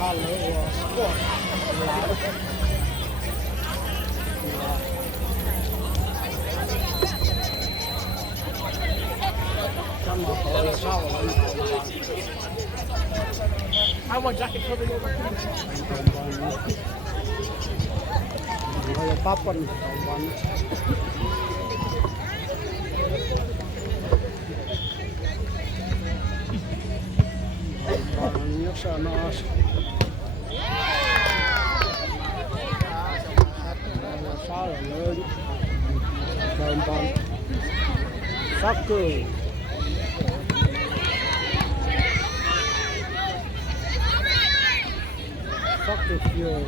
color or sport. Trong một hồi sau là I want jacket covered over. rồi papan one. Nhớ sao nó sao là lớn đờn bóng soccer soccer field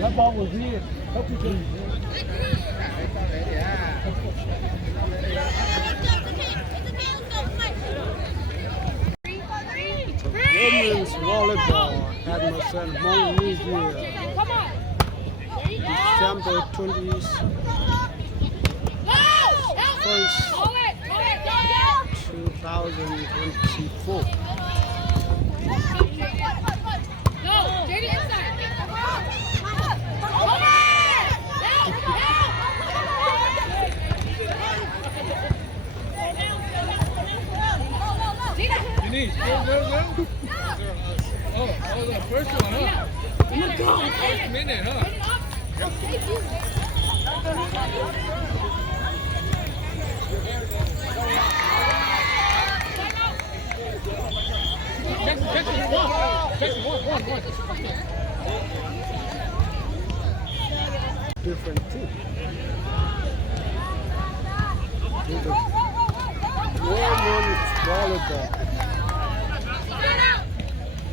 That ball was here. Hope you can. Women's volleyball at Marcel Monrovia, December 21st, 2024. Denise, go. Oh, the first one, huh? First minute, huh? Different team. Women's volleyball.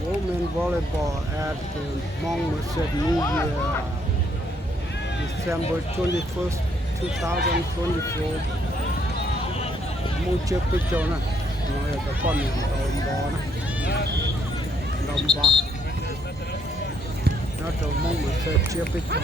Women volleyball at the Montmartre Media, December 21st, 2024. Mua chưa picture nè, nói là cái con mình đồng bò nè, đồng bò. Nó từ Montmartre chưa picture.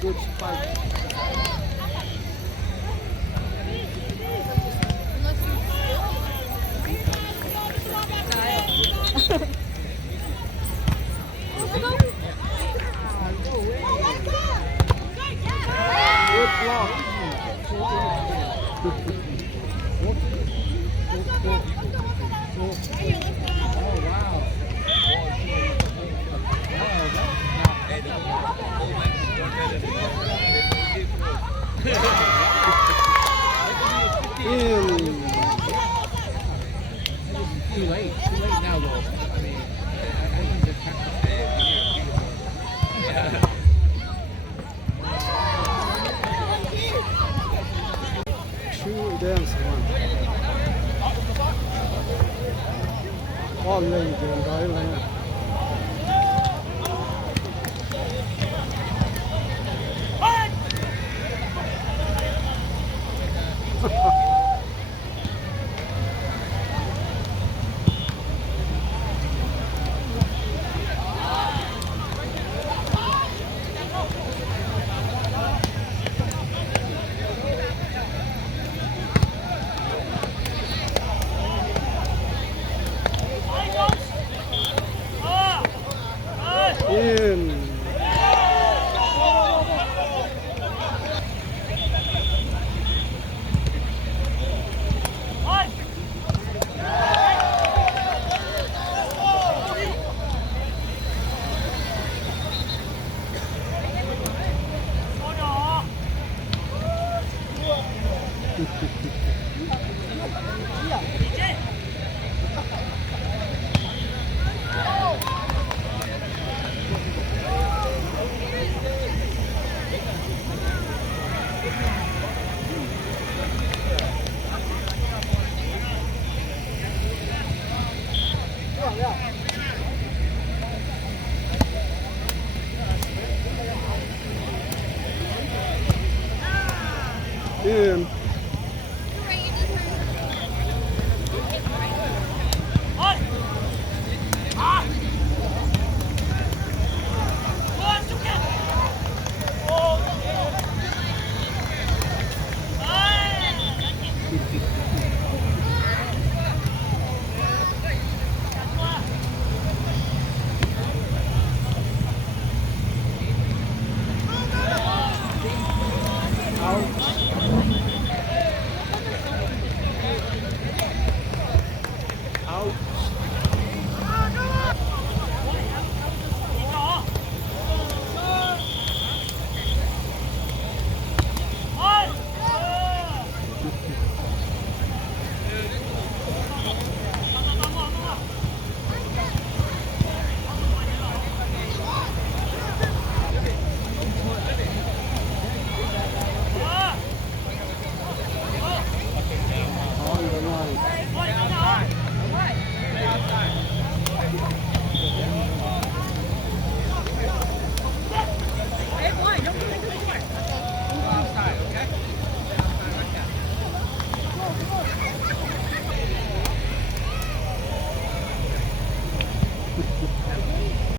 Good spike. Good block. Too late now though. I mean, I think just have to stay. Two against one. Con lên trường đấy lên. Ừ. Out.